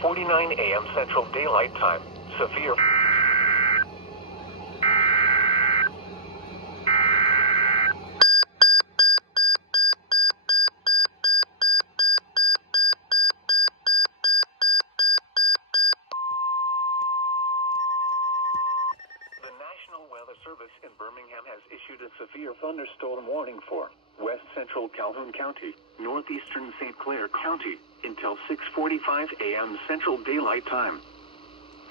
6:49 a.m. Central Daylight Time. Severe. The National Weather Service in Birmingham has issued a severe thunderstorm warning for west central Calhoun County, northeastern St. Clair County, until 6:45 a.m. Central Daylight Time.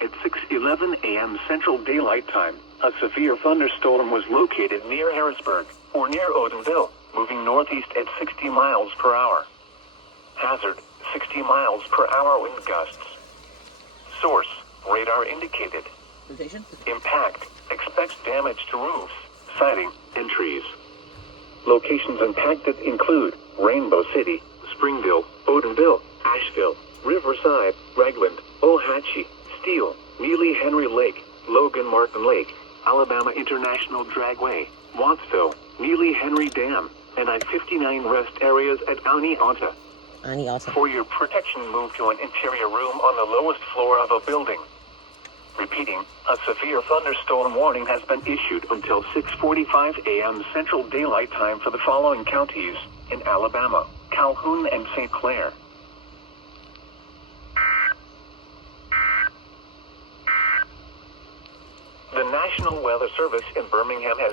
At 6:11 a.m. Central Daylight Time, a severe thunderstorm was located near Harrisburg, or near Odenville, moving northeast at 60 miles per hour. Hazard, 60 miles per hour wind gusts. Source, radar indicated. Impact, expects damage to roofs, siding, and trees. Locations impacted include Rainbow City, Springville, Odenville, Asheville, Riverside, Ragland, Ohatchee, Steele, Neely Henry Lake, Logan Martin Lake, Alabama International Dragway, Wattsville, Neely Henry Dam, and I-59 rest areas at Aniota. For your protection, move to an interior room on the lowest floor of a building. Repeating, a severe thunderstorm warning has been issued until 6:45 a.m. Central Daylight Time for the following counties in Alabama: Calhoun and St. Clair. The National Weather Service in Birmingham has